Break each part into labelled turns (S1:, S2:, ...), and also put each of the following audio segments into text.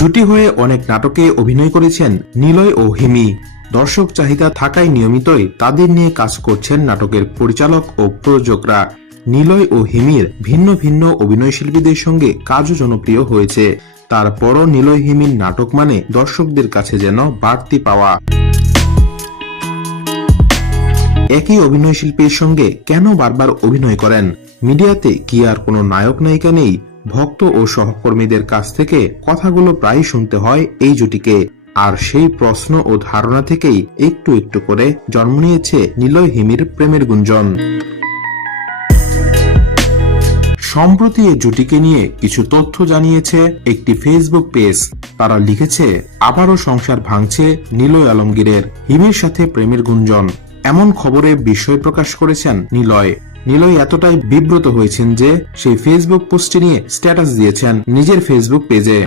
S1: জুটি হয়ে অনেক নাটকে অভিনয় করেছেন নিলয় ও হিমি। দর্শক চাহিদা থাকায় নিয়মিতই তাদের নিয়ে কাজ করছেন নাটকের পরিচালক ও প্রযোজকরা। নিলয় ও হিমির ভিন্ন ভিন্ন অভিনয় শিল্পীদের সঙ্গে কাজও জনপ্রিয় হয়েছে। তারপরও নিলয় হিমির নাটক মানে দর্শকদের কাছে যেন বাড়তি পাওয়া। একই অভিনয় শিল্পীর সঙ্গে কেন বারবার অভিনয় করেন? মিডিয়াতে কি আর কোনো নায়ক নায়িকা নেই? ভক্ত ও সহকর্মীদের কাছ থেকে কথাগুলো প্রায় শুনতে হয় এই জুটিকে। আর সেই প্রশ্ন ও ধারণা থেকেই একটু একটু করে জন্ম নিয়েছে নিলয় হিমির প্রেমের গুঞ্জন। সম্প্রতি এই জুটিকে নিয়ে কিছু তথ্য জানিয়েছে একটি ফেসবুক পেজ। তারা লিখেছে, আবারও সংসার ভাঙছে নিলয় আলমগীরের। হিমির সাথে প্রেমের গুঞ্জন। এমন খবরে বিস্ময় প্রকাশ করেছেন নিলয়। নিলয় এতটাই বিব্রত হয়েছেন যে সেই ফেসবুক পোস্টটি নিয়ে স্ট্যাটাস দিয়েছেন নিজের ফেসবুক পেজে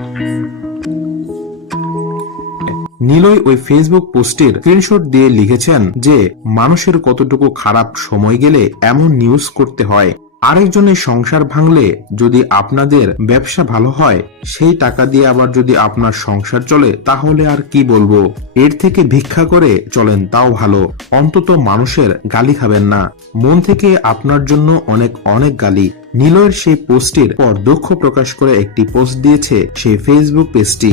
S1: নিলয় ওই ফেসবুক পোস্টের স্ক্রিনশট দিয়ে লিখেছেন যে, মানুষের কতটুকু খারাপ সময় গেলে এমন নিউজ করতে হয়। আরেকজনের সংসার ভাঙলে যদি আপনাদের ব্যবসা ভালো হয়, সেই টাকা দিয়ে আবার যদি আপনার সংসার চলে, তাহলে আর কি বলব? এর থেকে ভিক্ষা করে চলেন, তাও ভালো। অন্তত মানুষের গালি খাবেন না। মন থেকে আপনার জন্য অনেক অনেক গালি। নিলয়ের সেই পোস্টের পর দুঃখ প্রকাশ করে একটি পোস্ট দিয়েছে সেই ফেসবুক পেজটি।